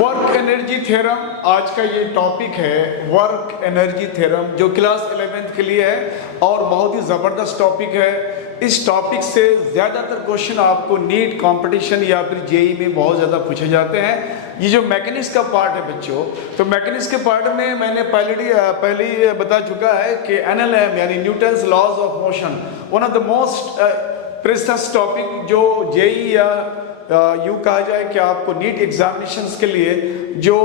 Work energy theorem आज का ये टॉपिक है। वर्क एनर्जी थ्योरम जो क्लास 11th के लिए है और बहुत ही ज़बरदस्त टॉपिक है। इस टॉपिक से ज़्यादातर क्वेश्चन आपको नीट कंपटीशन या फिर जेई में बहुत ज़्यादा पूछे जाते हैं। ये जो मैकेनिक्स का पार्ट है बच्चों, तो मैकेनिक्स के पार्ट में मैंने पहले ही बता चुका है कि एनएलएम यानी Newton's laws of motion one of the most precious topic जो जेई या यूँ कहा जाए कि आपको नीट एग्जामिनेशंस के लिए जो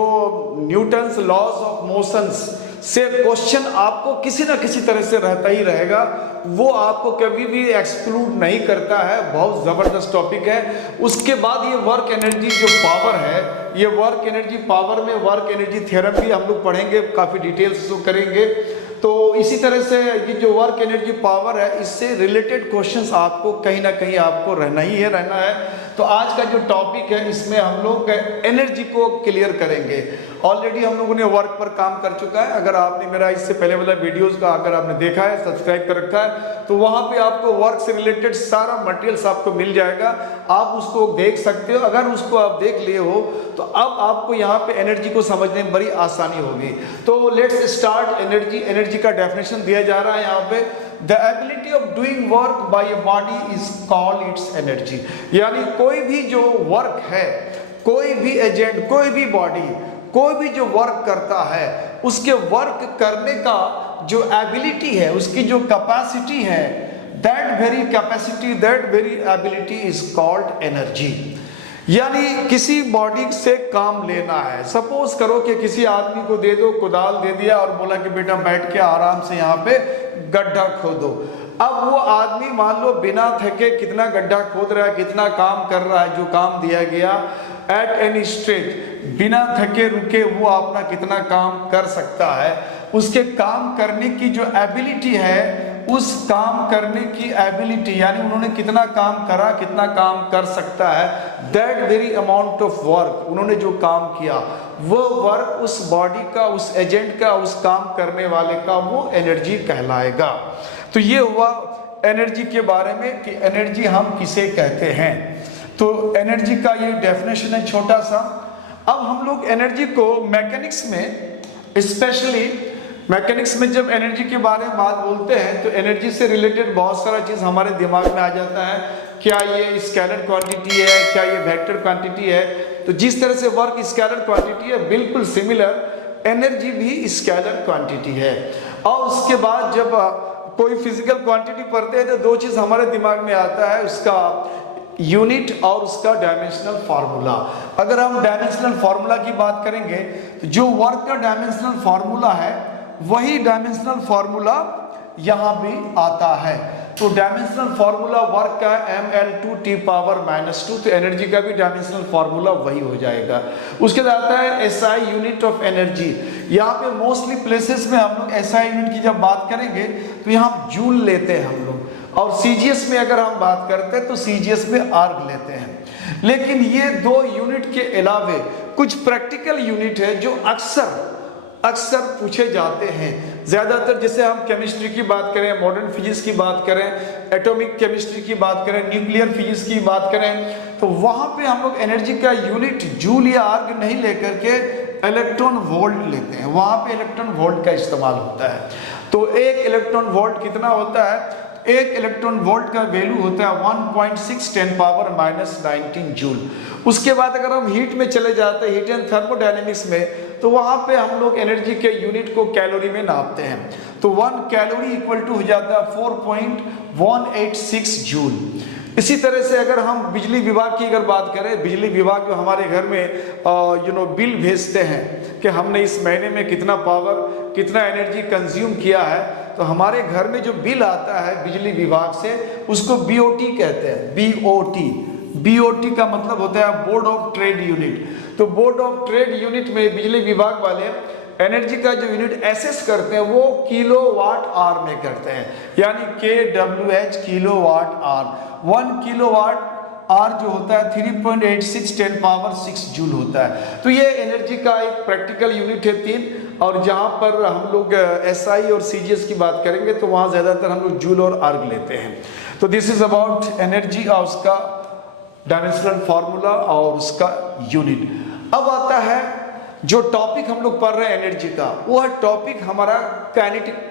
न्यूटन्स लॉज ऑफ मोशंस से क्वेश्चन आपको किसी ना किसी तरह से रहता ही रहेगा, वो आपको कभी भी एक्सक्लूड नहीं करता है। बहुत ज़बरदस्त टॉपिक है। उसके बाद ये वर्क एनर्जी जो पावर है, ये वर्क एनर्जी पावर में वर्क एनर्जी थ्योरम भी हम लोग पढ़ेंगे, काफ़ी डिटेल्स तो करेंगे। तो इसी तरह से ये जो वर्क एनर्जी पावर है, इससे रिलेटेड क्वेश्चंस आपको कहीं ना कहीं आपको रहना है। तो आज का जो टॉपिक है इसमें हम लोग एनर्जी को क्लियर करेंगे। ऑलरेडी हम लोगों ने वर्क पर काम कर चुका है। अगर आपने मेरा इससे पहले वाला वीडियोस का अगर आपने देखा है, सब्सक्राइब कर रखा है, तो वहाँ पे आपको वर्क से रिलेटेड सारा मटेरियल्स आपको मिल जाएगा, आप उसको देख सकते हो। अगर उसको आप देख लिए हो तो अब आपको यहाँ पे एनर्जी को समझने में बड़ी आसानी होगी। तो लेट्स स्टार्ट एनर्जी। एनर्जी का डेफिनेशन दिया जा रहा है यहाँ पे, the ability of doing work by a body is called its energy. यानी कोई भी जो वर्क है, कोई भी एजेंट, कोई भी बॉडी, कोई भी जो वर्क करता है, उसके वर्क करने का जो एबिलिटी है, उसकी जो कैपेसिटी है, that very capacity, that very ability is called energy. यानी किसी बॉडी से काम लेना है। सपोज करो कि किसी आदमी को दे दो, कुदाल दे दिया और बोला कि बेटा बैठ के आराम से यहाँ पे गड्ढा खोदो। अब वो आदमी मान लो बिना थके कितना गड्ढा खोद रहा है, कितना काम कर रहा है, जो काम दिया गया एट एनी स्ट्रेच, बिना थके रुके वो अपना कितना काम कर सकता है। उसके काम करने की जो एबिलिटी है, उस काम करने की एबिलिटी यानी उन्होंने कितना काम करा, कितना काम कर सकता है, that very amount of work, उन्होंने जो काम किया वो वर्क उस बॉडी का, उस एजेंट का, उस काम करने वाले का, वो एनर्जी कहलाएगा। तो ये हुआ एनर्जी के बारे में कि एनर्जी हम किसे कहते हैं। तो एनर्जी का ये डेफिनेशन है छोटा सा। अब हम लोग एनर्जी को मैकेनिक्स में, स्पेशली मैकेनिक्स में जब एनर्जी के बारे में बात बोलते हैं तो एनर्जी से रिलेटेड बहुत सारा चीज़ हमारे दिमाग में आ जाता है। क्या ये स्केलर क्वांटिटी है, क्या ये वेक्टर क्वांटिटी है। तो जिस तरह से वर्क स्केलर क्वांटिटी है, बिल्कुल सिमिलर एनर्जी भी स्केलर क्वांटिटी है। और उसके बाद जब कोई फिजिकल क्वांटिटी पढ़ते हैं तो दो चीज़ हमारे दिमाग में आता है, उसका यूनिट और उसका डायमेंशनल फार्मूला। अगर हम डायमेंशनल फार्मूला की बात करेंगे तो जो वर्क का डायमेंशनल फार्मूला है, वही डायमेंशनल फार्मूला यहाँ भी आता है। तो डायमेंशनल फार्मूला वर्क का mL2T⁻⁻², तो एनर्जी का भी डायमेंशनल फार्मूला वही हो जाएगा। उसके बाद आता है SI यूनिट ऑफ एनर्जी। यहाँ पे मोस्टली प्लेसेस में हम लोग SI यूनिट की जब बात करेंगे तो यहाँ जूल लेते हैं हम लोग, और CGS में अगर हम बात करते हैं तो CGS में आर्ग लेते हैं। लेकिन ये दो यूनिट के अलावे कुछ प्रैक्टिकल यूनिट है जो अक्सर पूछे जाते हैं। ज़्यादातर जैसे हम केमिस्ट्री की बात करें, मॉडर्न फिजिक्स की बात करें, एटॉमिक केमिस्ट्री की बात करें, न्यूक्लियर फिजिक्स की बात करें, तो वहाँ पे हम लोग एनर्जी का यूनिट जूल या आर्ग नहीं लेकर के इलेक्ट्रॉन वोल्ट लेते हैं। वहाँ पे इलेक्ट्रॉन वोल्ट का इस्तेमाल होता है। तो एक इलेक्ट्रॉन वोल्ट कितना होता है? एक इलेक्ट्रॉन वोल्ट का वैल्यू होता है 1.6 10⁻⁻19 जूल। उसके बाद अगर हम हीट में चले जाते हैं, हीट एंड थर्मोडायनेमिक्स में, तो वहाँ पे हम लोग एनर्जी के यूनिट को कैलोरी में नापते हैं। तो 1 कैलोरी इक्वल टू हो जाता है 4.186 जूल। इसी तरह से अगर हम बिजली विभाग की अगर बात करें, बिजली विभाग जो हमारे घर में बिल भेजते हैं कि हमने इस महीने में कितना पावर, कितना एनर्जी कंज्यूम किया है, तो हमारे घर में जो बिल आता है बिजली विभाग से, उसको BOT कहते हैं। BOT का मतलब होता है बोर्ड ऑफ ट्रेड यूनिट। तो बोर्ड ऑफ ट्रेड यूनिट में बिजली विभाग वाले एनर्जी का जो यूनिट एसेस करते हैं वो किलोवाट आवर में करते हैं, यानी kWh kilowatt hour. 1 kilowatt hour जो होता है 3.86 10⁻6 जूल होता है। तो ये एनर्जी का एक प्रैक्टिकल यूनिट है 3। और जहाँ पर हम लोग SI और CGS की बात करेंगे तो वहाँ ज़्यादातर हम लोग जूल और आर्ग लेते हैं। तो दिस इज अबाउट एनर्जी और उसका डायमेंशनल फार्मूला और उसका यूनिट। अब आता है जो टॉपिक हम लोग पढ़ रहे हैं एनर्जी का, वह टॉपिक हमारा काइनेटिक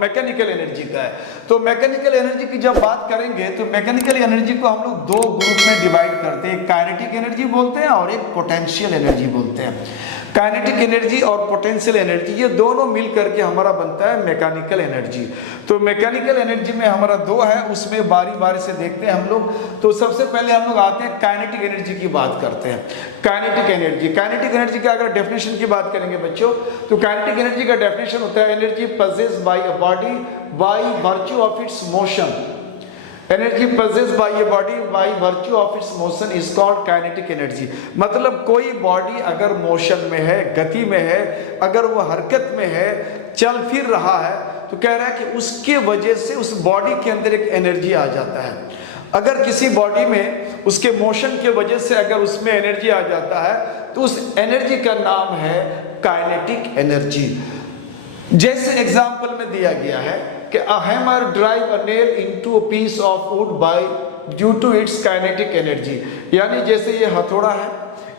मैकेनिकल एनर्जी का है। तो मैकेनिकल एनर्जी की जब बात करेंगे तो मैकेनिकल एनर्जी को हम लोग दो ग्रुप में डिवाइड करते हैं, काइनेटिक एनर्जी बोलते हैं और एक पोटेंशियल एनर्जी बोलते हैं। काइनेटिक एनर्जी और पोटेंशियल एनर्जी ये दोनों मिल करके हमारा बनता है मैकेनिकल एनर्जी। तो मैकेनिकल एनर्जी में हमारा दो है, उसमें बारी बारी से देखते हैं हम लोग। तो सबसे पहले हम लोग आते हैं काइनेटिक एनर्जी की बात करते हैं। काइनेटिक एनर्जी का अगर डेफिनेशन की बात करेंगे बच्चों, तो काइनेटिक एनर्जी का डेफिनेशन होता है energy possessed bye a body by virtue of its motion. Energy possessed by a body by virtue of its motion is called kinetic energy। मतलब कोई बॉडी अगर मोशन में है, गति में है, अगर वो हरकत में है, चल फिर रहा है, तो कह रहा है कि उसके वजह से उस बॉडी के अंदर एक एनर्जी आ जाता है। अगर किसी बॉडी में उसके मोशन के वजह से अगर उसमें एनर्जी आ जाता है तो उस एनर्जी का नाम है काइनेटिक एनर्जी। जैसे एग्जाम्पल में दिया गया है कि a hammer drive a nail into a piece of wood by due to its kinetic energy। यानी जैसे ये हथौड़ा है,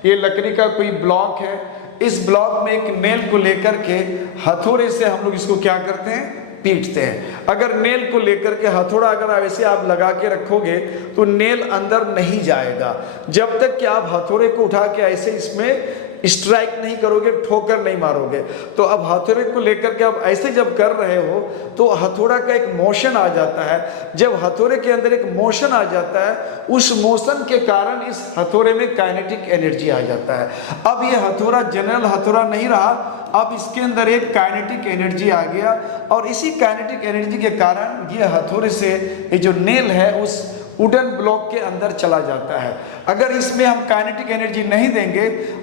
ये लकड़ी का कोई ब्लॉक है, इस ब्लॉक में एक नेल को लेकर के हथौड़े से हम लोग इसको क्या करते हैं, पीटते हैं। अगर नेल को लेकर के हथौड़ा अगर ऐसे आप लगा के रखोगे तो नेल अंदर नहीं जाएगा, जब तक कि आप हथौड़े को उठा के ऐसे इसमें स्ट्राइक नहीं करोगे, ठोकर नहीं मारोगे। तो अब हथौड़े को लेकर के आप ऐसे जब कर रहे हो तो हथौड़ा का एक मोशन आ जाता है। जब हथौड़े के अंदर एक मोशन आ जाता है, उस मोशन के कारण इस हथौड़े में काइनेटिक एनर्जी आ जाता है। अब ये हथौड़ा जनरल हथौड़ा नहीं रहा, अब इसके अंदर एक काइनेटिक एनर्जी आ गया और इसी काइनेटिक एनर्जी के कारण ये हथौड़े से ये जो नेल है उस वुडन ब्लॉक के अंदर चला जाता है। अगर इसमें हम काइनेटिक एनर्जी नहीं देंगे,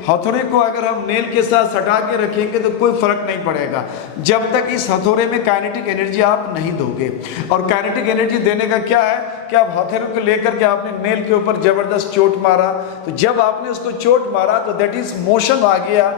हथौड़े को अगर हम नेल के साथ सटा के रखेंगे तो कोई फर्क नहीं पड़ेगा, जब तक इस हथौड़े में काइनेटिक एनर्जी आप नहीं दोगे। और काइनेटिक एनर्जी देने का क्या है कि आप हथौड़े को लेकर के आपने नेल के ऊपर जबरदस्त चोट मारा, तो जब आपने उसको चोट मारा तो दैट इज मोशन आ गया,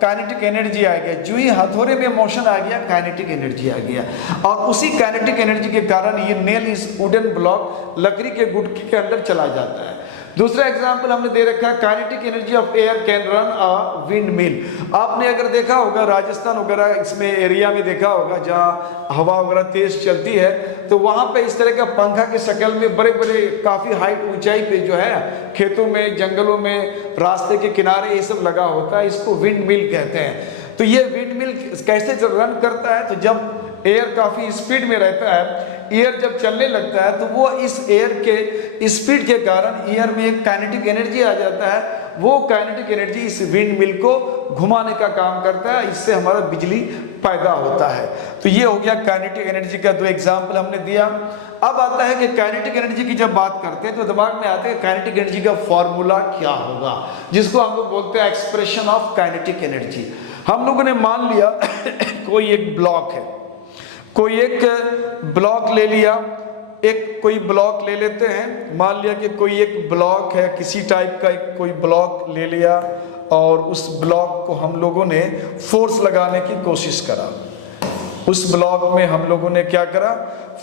काइनेटिक एनर्जी आ गया। जो ही हथौड़े में मोशन आ गया, काइनेटिक एनर्जी आ गया और उसी काइनेटिक एनर्जी के कारण ये नेल इस वुडन ब्लॉक लकड़ी के गुटकी के अंदर चला जाता है। दूसरा एग्जाम्पल हमने दे रखा है kinetic energy of air can run a wind mill. आपने अगर देखा होगा राजस्थान वगैरह इसमें एरिया में देखा होगा जहाँ हवा वगैरह तेज चलती है, तो वहाँ पे इस तरह का पंखा के शक्ल में बड़े बड़े काफ़ी हाइट ऊंचाई पे जो है खेतों में, जंगलों में, रास्ते के किनारे ये सब लगा होता है, इसको विंड मिल कहते हैं। तो ये विंड मिल कैसे रन करता है, तो जब एयर काफ़ी स्पीड में रहता है, एयर जब चलने लगता है तो वो इस एयर के स्पीड के कारण एयर में एक काइनेटिक एनर्जी आ जाता है। वो काइनेटिक एनर्जी इस विंड मिल को घुमाने का काम करता है, इससे हमारा बिजली पैदा होता है। तो ये हो गया काइनेटिक एनर्जी का दो एग्जाम्पल हमने दिया। अब आता है कि काइनेटिक एनर्जी की जब बात करते हैं तो दिमाग में आता है काइनेटिक एनर्जी का फॉर्मूला क्या होगा, जिसको हम लोग बोलते हैं एक्सप्रेशन ऑफ काइनेटिक एनर्जी। हम लोगों ने मान लिया कोई एक ब्लॉक है, कोई एक ब्लॉक ले लिया, एक कोई ब्लॉक ले लेते हैं, मान लिया कि कोई एक ब्लॉक है, किसी टाइप का एक कोई ब्लॉक ले लिया और उस ब्लॉक को हम लोगों ने फोर्स लगाने की कोशिश करा। उस ब्लॉक में हम लोगों ने क्या करा,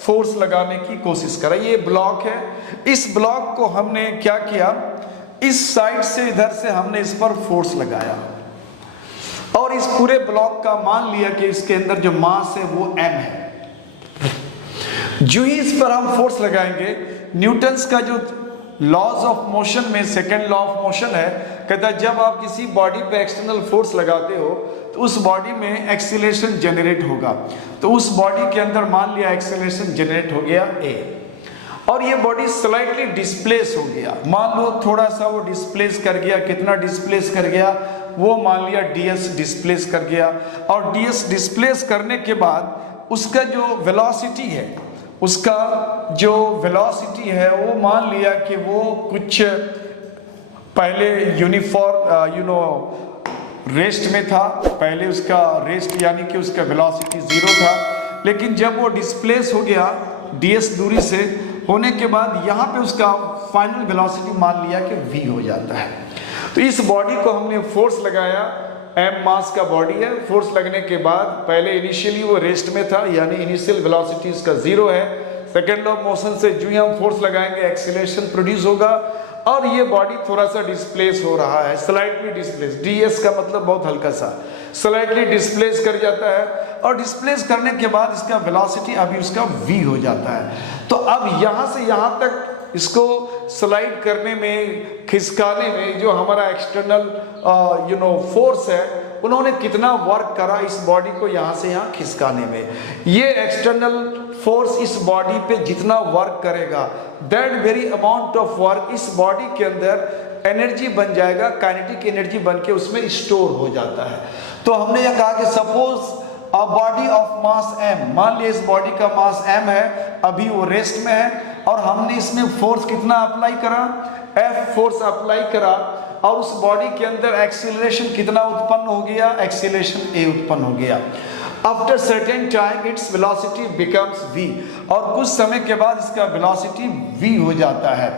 फोर्स लगाने की कोशिश करा। ये ब्लॉक है, इस ब्लॉक को हमने क्या किया, इस साइड से इधर से हमने इस पर फोर्स लगाया और इस पूरे ब्लॉक का मान लिया कि इसके अंदर जो मास है वो m है। जो ही इस पर हम फोर्स लगाएंगे, न्यूटन्स का जो लॉज ऑफ मोशन में सेकेंड लॉ ऑफ मोशन है, कहता है जब आप किसी बॉडी पे एक्सटर्नल फोर्स लगाते हो तो उस बॉडी में एक्सीलरेशन जनरेट होगा। तो उस बॉडी के अंदर मान लिया एक्सीलरेशन जनरेट हो गया a और ये बॉडी स्लाइटली डिस्प्लेस हो गया। मान लो थोड़ा सा वो डिस्प्लेस कर गया, कितना डिस्प्लेस कर गया, वो मान लिया ds डिस्प्लेस कर गया और ds डिस्प्लेस करने के बाद उसका जो वेलोसिटी है, उसका जो वेलोसिटी है वो मान लिया कि वो कुछ पहले यूनिफॉर्म रेस्ट में था, पहले उसका रेस्ट यानी कि उसका वेलोसिटी 0 था, लेकिन जब वो डिस्प्लेस हो गया ds दूरी से होने के बाद यहाँ पे उसका फाइनल वेलोसिटी मान लिया कि v हो जाता है। तो इस बॉडी को हमने फोर्स लगाया, m मास का बॉडी है, फोर्स लगने के बाद पहले इनिशियली वो रेस्ट में था यानी इनिशियल वेलोसिटी इसका 0 है। सेकेंड लॉ ऑफ मोशन से जो ही हम फोर्स लगाएंगे एक्सीलरेशन प्रोड्यूस होगा और ये बॉडी थोड़ा सा डिस्प्लेस हो रहा है, स्लाइटली डिस्प्लेस, ds का मतलब बहुत हल्का सा, स्लाइटली डिस्प्लेस कर जाता है, और डिस्प्लेस करने के बाद इसका वेलोसिटी अभी उसका v हो जाता है। तो अब यहाँ से यहाँ तक इसको स्लाइड करने में, खिसकाने में जो हमारा एक्सटर्नल फोर्स है, उन्होंने कितना वर्क करा इस बॉडी को यहाँ से यहाँ खिसकाने में। ये एक्सटर्नल फोर्स इस बॉडी पे जितना वर्क करेगा, that very amount of work इस बॉडी के अंदर एनर्जी बन जाएगा, काइनेटिक एनर्जी बन के उसमें स्टोर हो जाता है। तो हमने यह कहा कि suppose a body of mass m, मान लीजिए इस बॉडी का मास m है, अभी वो रेस्ट में है, और हमने इसमें फोर्स कितना अप्लाई करा, F फोर्स अप्लाई करा, और उस बॉडी के अंदर एक्सीलरेशन कितना उत्पन्न हो गया, एक्सीलरेशन a उत्पन्न हो गया। After certain time its velocity becomes v, और कुछ समय के बाद इसका वेलोसिटी v हो जाता है।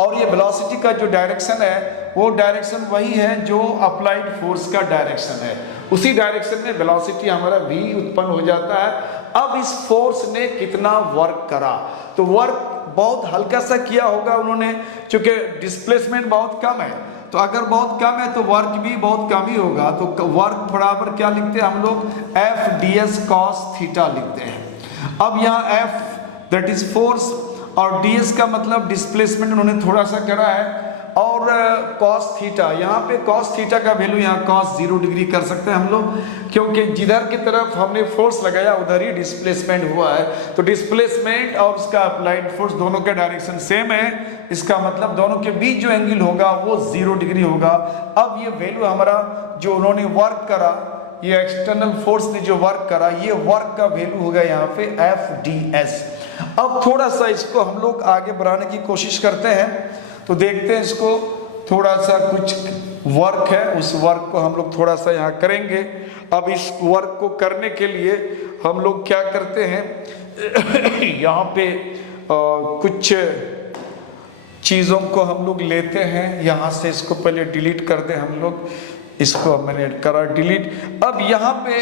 और ये वेलोसिटी का जो डायरेक्शन है वो डायरेक्शन वही है जो अप्लाइड फोर्स का डायरेक्शन है, उसी डायरेक्शन में वेलोसिटी हमारा v उत्पन्न हो जाता है। अब इस फोर्स ने कितना वर्क करा, तो वर्क बहुत हल्का सा किया होगा उन्होंने, क्योंकि डिस्प्लेसमेंट बहुत कम है, तो अगर बहुत कम है तो वर्क भी बहुत कम ही होगा। तो वर्क बराबर क्या लिखते हैं हम लोग, F D S cos theta लिखते हैं। अब यहाँ एफ दैट इज फोर्स, और डी एस का मतलब डिस्प्लेसमेंट उन्होंने थोड़ा सा करा है, और कॉस थीटा, यहाँ पे कॉस थीटा का वैल्यू यहाँ कॉस 0 डिग्री कर सकते हैं हम लोग, क्योंकि जिधर की तरफ हमने फोर्स लगाया उधर ही डिस्प्लेसमेंट हुआ है। तो डिस्प्लेसमेंट और उसका अप्लाइड फोर्स दोनों का डायरेक्शन सेम है, इसका मतलब दोनों के बीच जो एंगल होगा वो 0 डिग्री होगा। अब ये वैल्यू हमारा जो उन्होंने वर्क करा, ये एक्सटर्नल फोर्स ने जो वर्क करा, ये वर्क का वैल्यू होगा यहाँ पे एफ डी एस। अब थोड़ा सा इसको हम लोग आगे बढ़ाने की कोशिश करते हैं, तो देखते हैं इसको, थोड़ा सा कुछ वर्क है, उस वर्क को हम लोग थोड़ा सा यहाँ करेंगे। अब इस वर्क को करने के लिए हम लोग क्या करते हैं यहाँ पे कुछ चीज़ों को हम लोग लेते हैं, यहाँ से इसको पहले डिलीट कर दें हम लोग, इसको मैंने करा डिलीट। अब यहाँ पे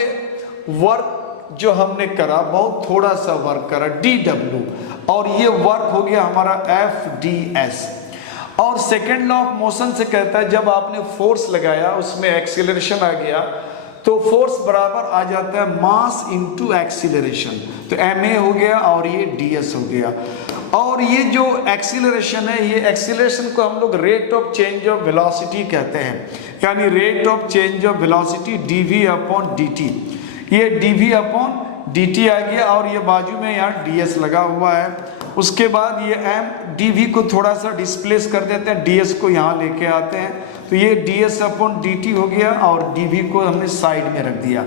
वर्क जो हमने करा बहुत थोड़ा सा वर्क करा dw, और ये वर्क हो गया हमारा एफ डी एस। और सेकेंड लॉ ऑफ मोशन से कहता है जब आपने फोर्स लगाया उसमें एक्सीलरेशन आ गया, तो फोर्स बराबर आ जाता है मास इनटू एक्सीलरेशन, तो ma हो गया और ये ds हो गया। और ये जो एक्सीलरेशन है, ये एक्सीलरेशन को हम लोग rate of change of velocity कहते हैं, यानी rate of change of velocity dv upon dt। ये dv अपॉन dt आ गया, और ये बाजू में यहाँ ds लगा हुआ है। उसके बाद ये m dv को थोड़ा सा डिस्प्लेस कर देते हैं, ds को यहाँ लेके आते हैं, तो ये ds अपॉन dt हो गया, और dv को हमने साइड में रख दिया।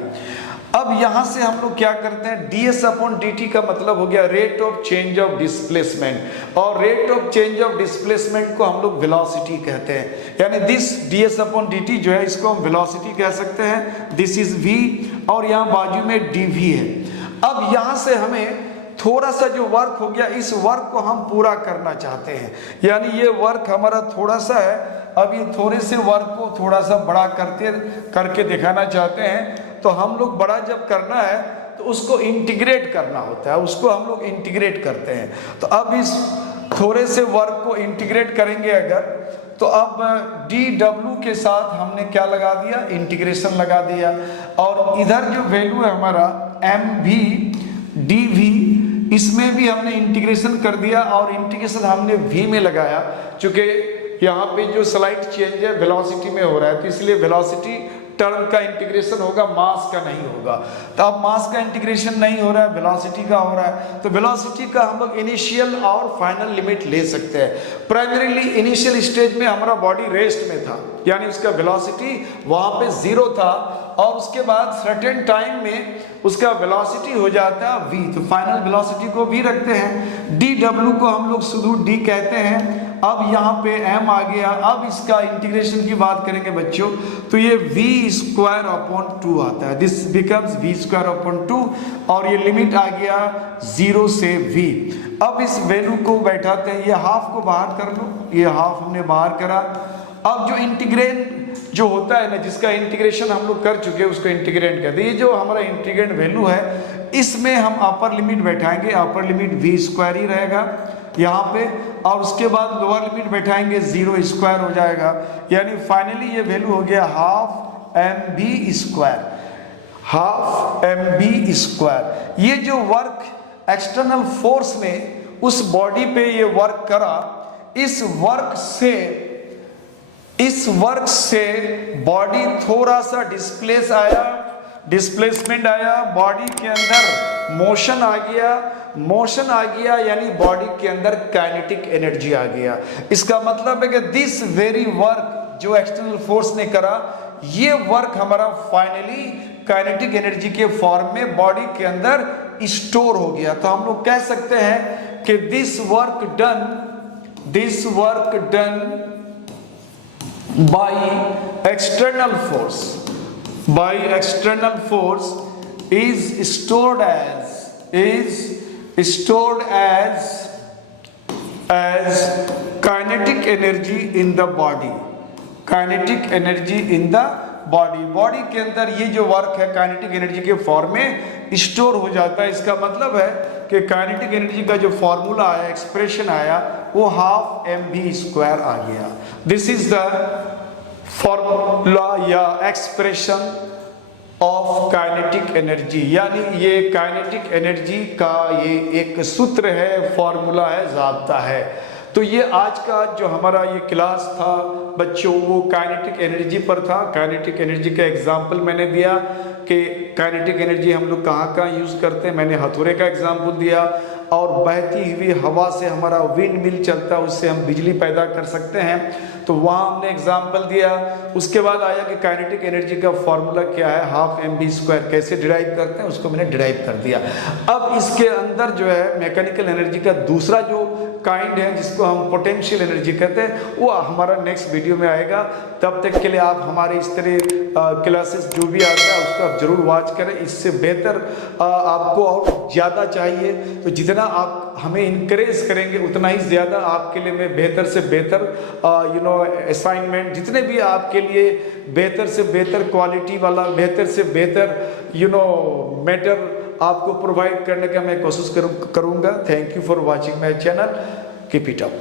अब यहाँ से हम लोग क्या करते हैं, ds अपॉन dt का मतलब हो गया rate of change of displacement, और rate of change of displacement को हम लोग वेलोसिटी कहते हैं, यानी दिस ds अपॉन dt जो है इसको हम वेलोसिटी कह सकते हैं, दिस इज v, और यहाँ बाजू में dv है। अब यहाँ से हमें थोड़ा सा जो वर्क हो गया, इस वर्क को हम पूरा करना चाहते हैं, यानी ये वर्क हमारा थोड़ा सा है, अब ये थोड़े से वर्क को थोड़ा सा बड़ा करके दिखाना चाहते हैं। तो हम लोग बड़ा जब करना है तो उसको इंटीग्रेट करना होता है, उसको हम लोग इंटीग्रेट करते हैं। तो अब इस थोड़े से वर्क को इंटीग्रेट करेंगे अगर, तो अब dw के साथ हमने क्या लगा दिया, इंटीग्रेशन लगा दिया, और इधर जो वैल्यू है हमारा mv dv, इसमें भी हमने इंटीग्रेशन कर दिया, और इंटीग्रेशन हमने v में लगाया, क्योंकि यहाँ पे जो स्लाइड चेंज है वेलोसिटी में हो रहा है, तो इसलिए वेलोसिटी टर्म का इंटीग्रेशन होगा, मास का नहीं होगा। तो अब मास का इंटीग्रेशन नहीं हो रहा है, वेलोसिटी का हो रहा है, तो वेलोसिटी का हम लोग इनिशियल और फाइनल लिमिट ले सकते हैं। प्राइमरीली इनिशियल स्टेज में हमारा बॉडी रेस्ट में था, यानी उसका वेलोसिटी वहाँ पे 0 था, और उसके बाद सर्टेन टाइम में उसका वेलोसिटी हो जाता है v, तो फाइनल वेलोसिटी को v रखते हैं। dw को हम लोग शुद्ध d कहते हैं। अब यहाँ पे m आ गया, अब इसका इंटीग्रेशन की बात करेंगे बच्चों, तो ये v स्क्वायर अपॉन 2 आता है, this becomes v square upon 2, और ये लिमिट आ गया 0 से v। अब इस वैल्यू को बैठाते हैं, ये हाफ को बाहर कर लो, ये हाफ हमने बाहर करा। अब जो इंटीग्रेंड जो होता है ना, जिसका इंटीग्रेशन हम लोग कर चुके हैं, उसको इंटीग्रेंड कहते हैं। ये जो हमारा इंटीग्रेंड वैल्यू है, इसमें हम अपर लिमिट बैठाएंगे, अपर लिमिट v स्क्वायर ही रहेगा, यहाँ पे, और उसके बाद लोअर लिमिट बैठाएंगे 0 स्क्वायर हो जाएगा, यानी फाइनली ये वैल्यू हो गया half M B square, half M B square. ये जो वर्क एक्सटर्नल फोर्स ने उस बॉडी पे ये वर्क करा, इस वर्क से बॉडी थोड़ा सा डिस्प्लेसमेंट आया, बॉडी के अंदर मोशन आ गया, यानी बॉडी के अंदर काइनेटिक एनर्जी आ गया। इसका मतलब है कि दिस वेरी वर्क जो एक्सटर्नल फोर्स ने करा, ये वर्क हमारा फाइनली काइनेटिक एनर्जी के फॉर्म में बॉडी के अंदर स्टोर हो गया। तो हम लोग कह सकते हैं कि this work done by external force is stored as kinetic energy in the body, body के अंदर ये जो वर्क है काइनेटिक एनर्जी के फॉर्म में स्टोर हो जाता है। इसका मतलब है कि काइनेटिक एनर्जी का जो फॉर्मूला आया, एक्सप्रेशन आया, वो हाफ एम बी स्क्वायर आ गया। दिस इज द फॉर्मूला या एक्सप्रेशन ऑफ काइनेटिक एनर्जी, यानी ये काइनेटिक एनर्जी का ये एक सूत्र है, फॉर्मूला है, ज़ाब्ता है। तो ये आज का जो हमारा ये क्लास था बच्चों, वो काइनेटिक एनर्जी पर था। काइनेटिक एनर्जी का एग्जाम्पल मैंने दिया कि काइनेटिक एनर्जी हम लोग कहाँ कहाँ यूज़ करते हैं। मैंने हथौड़े का एग्जाम्पल दिया, और बहती हुई हवा से हमारा विंड मिल चलता है, उससे हम बिजली पैदा कर सकते हैं, तो वहाँ हमने एग्जाम्पल दिया। उसके बाद आया कि काइनेटिक एनर्जी का फॉर्मूला क्या है, हाफ एम बी स्क्वायर, कैसे डिराइव करते हैं, उसको मैंने डिराइव कर दिया। अब इसके अंदर जो है मैकेनिकल एनर्जी का दूसरा जो काइंड है, जिसको हम पोटेंशियल एनर्जी कहते हैं, वो हमारा नेक्स्ट वीडियो में आएगा। तब तक के लिए आप हमारे इस तरह क्लासेस जो भी आता है उसको आप जरूर वॉच करें। इससे बेहतर आपको और ज़्यादा चाहिए, तो जितना आप हमें इनकरेज करेंगे उतना ही ज़्यादा आपके लिए मैं बेहतर से बेहतर असाइनमेंट, जितने भी आपके लिए बेहतर से बेहतर क्वालिटी वाला, बेहतर से बेहतर मैटर आपको प्रोवाइड करने का मैं कोशिश करूँगा। Thank you for watching my channel, keep it up.